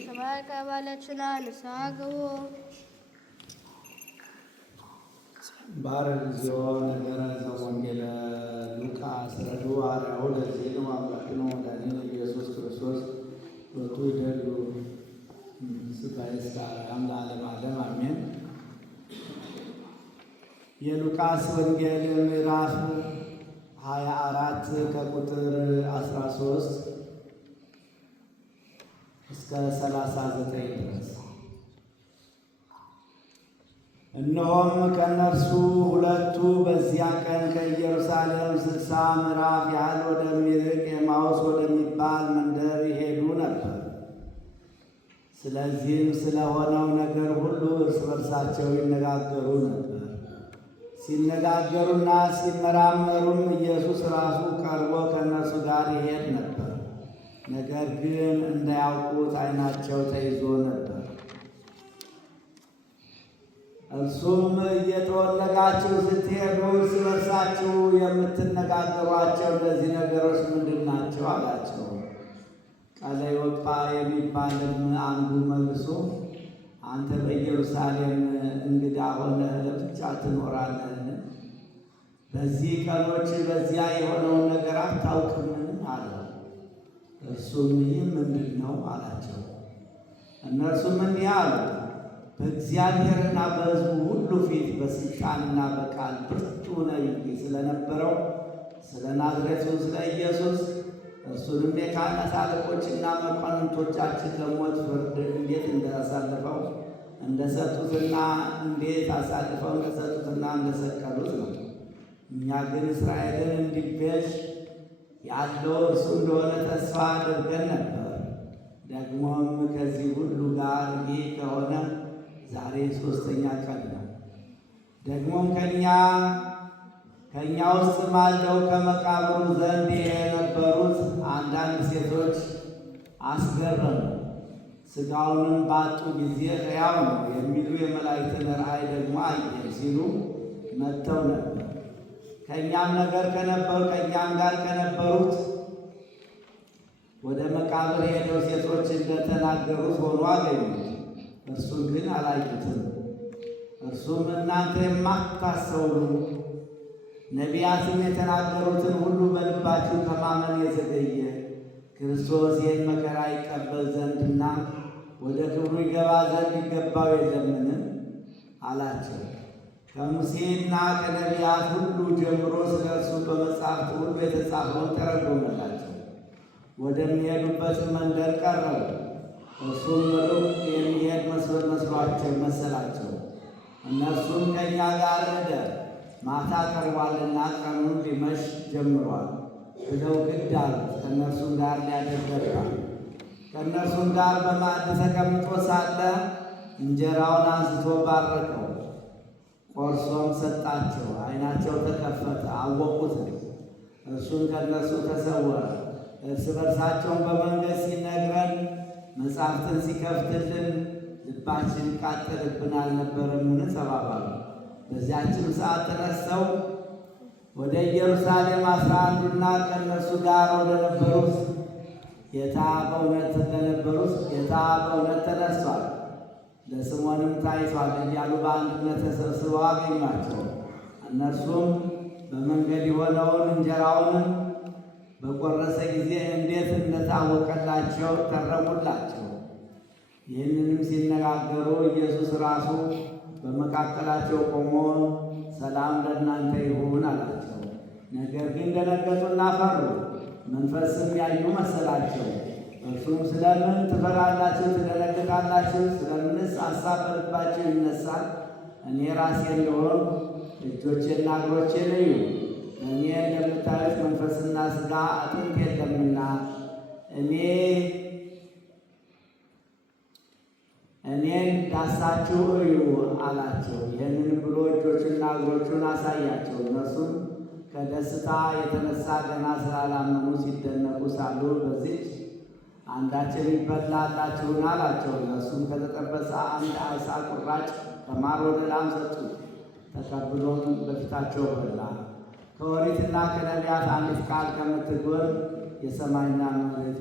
ስመ ቀባለችና ንስሐ ግቡ። ባረግዚኦ ነገረ ዘወንጌለ ሉቃስ ረዱ አርአያሁ ለዚህን አምላክነ ወመድኃኒነ ኢየሱስ ክርስቶስ ሎቱ ይደሉ ስጋዬ እስከ አርያም ለዓለመ ዓለም አሜን። የሉቃስ ወንጌል ምዕራፍ 24 ከቁጥር 13 እስከ 39 ድረስ። እነሆም ከእነርሱ ሁለቱ በዚያ ቀን ከኢየሩሳሌም 60 ምዕራፍ ያህል ወደሚርቅ ኤማሁስ ወደሚባል መንደር ይሄዱ ነበር። ስለዚህም ስለሆነው ነገር ሁሉ እርስ በርሳቸው ይነጋገሩ ነበር። ሲነጋገሩና ሲመራመሩም ኢየሱስ ራሱ ቀርቦ ከእነርሱ ጋር ይሄድ ነበር። ነገር ግን እንዳያውቁት ዓይናቸው ተይዞ ነበር። እርሱም እየተወለጋችሁ ስትሄዱ እርስ በርሳችሁ የምትነጋገሯቸው እነዚህ ነገሮች ምንድን ናቸው? አላቸው። ቀለዮጳ የሚባልም አንዱ መልሶ አንተ በኢየሩሳሌም እንግዳ ሆነህ ለብቻ ትኖራለህን? በዚህ ቀኖች በዚያ የሆነውን ነገር አታውቅምን? አለው። እርሱም ይህ ምንድን ነው? አላቸው። እነርሱም እንዲህ አሉ፣ በእግዚአብሔርና በሕዝቡ ሁሉ ፊት በሥልጣንና በቃል ብርቱ ነቢይ ስለነበረው ስለ ናዝሬቱ ስለ ኢየሱስ እርሱንም የካህናት አለቆችና መኳንንቶቻችን ለሞት ፍርድ እንዴት እንደሰጡትና እንዴት አሳልፈው እንደሰጡትና እንደሰቀሉት ነው። እኛ ግን እስራኤልን እንዲቤዥ ያለው እርሱ እንደሆነ ተስፋ አድርገን ነበር። ደግሞም ከዚህ ሁሉ ጋር ይህ ከሆነ ዛሬ 3ኛ ቀን ነው። ደግሞም ከእኛ ውስጥ ማልደው ከመቃብሩ ዘንድ የነበሩት አንዳንድ ሴቶች አስገረሙ። ሥጋውንም ባጡ ጊዜ ሕያው ነው የሚሉ የመላእክትን ራእይ ደግሞ አየን ሲሉ መጥተው ነበር። ከእኛም ጋር ከነበሩት ወደ መቃብር ሄደው ሴቶች እንደተናገሩት ሆኖ አገኙት። እርሱን ግን አላዩትም። እርሱም እናንተ የማታስተውሉ ነቢያትም የተናገሩትን ሁሉ በልባችሁ ከማመን የዘገየ ክርስቶስ ይህን መከራ ይቀበል ዘንድና ወደ ክብሩ ይገባ ዘንድ ይገባው የለምን? አላቸው። ከሙሴና ከነቢያት ሁሉ ጀምሮ ስለ እርሱ በመጻሕፍት ሁሉ የተጻፈውን ተረጎመላቸው። ወደሚሄዱበት መንደር ቀረቡ። እርሱም ሩቅ የሚሄድ መሰላቸው። እነርሱም ከእኛ ጋር እደር፣ ማታ ቀርቧልና ቀኑን ሊመሽ ጀምሯል ብለው ግድ አሉት። ከእነርሱም ጋር ሊያደር ገባ። ከእነርሱም ጋር በማዕድ ተቀምጦ ሳለ እንጀራውን አንስቶ ባረከው፣ ቆርሶም ሰጣቸው። ዓይናቸው ተከፈተ፣ አወቁትም። እርሱም ከእነርሱ ተሰወረ። እርስ በርሳቸውን በመንገድ ሲነግረን መጻሕፍትን ሲከፍትልን ልባችን ይቃጠልብን አልነበረምን? ተባባሉ። በዚያችም ሰዓት ተነስተው ወደ ኢየሩሳሌም 11ዱና ከእነርሱ ጋር ወደ ነበሩት ጌታ በእውነት ተነስቷል፣ ለስምዖንም ታይቷል እያሉ በአንድነት ተሰብስበው አገኟቸው። እነርሱም በመንገድ የሆነውን እንጀራውንም በቆረሰ ጊዜ እንዴት እንደታወቀላቸው ተረሙላቸው። ይህንንም ሲነጋገሩ ኢየሱስ ራሱ በመካከላቸው ቆሞ ሰላም ለእናንተ ይሁን አላቸው። ነገር ግን ደነገጡና ፈሩ፣ መንፈስም ያዩ መሰላቸው። እርሱም ስለምን ትፈራላችሁ? ትደነግጣላችሁ? ስለምንስ ሐሳብ በልባችሁ ይነሳል? እኔ ራሴ እንደሆንሁ እጆቼና እግሮቼን እዩ። እኔ እንደምታዩት መንፈስና ሥጋ አጥንት የለምና እኔን ዳሳችሁ እዩ አላቸው። ይህንን ብሎ እጆቹና እግሮቹን አሳያቸው። እነርሱም ከደስታ የተነሳ ገና ስላላመኑ ሲደነቁ ሳሉ በዚች አንዳችን ይበላላችሁን አላቸው። እነርሱም ከተጠበሰ አንድ ዓሣ ቁራጭ ከማር ወደ ላም ሰጡት። ተቀብሎም በፊታቸው በላ። ከኦሪትና ከነቢያት አንዲት ቃል ከምትጎል የሰማይና መሬት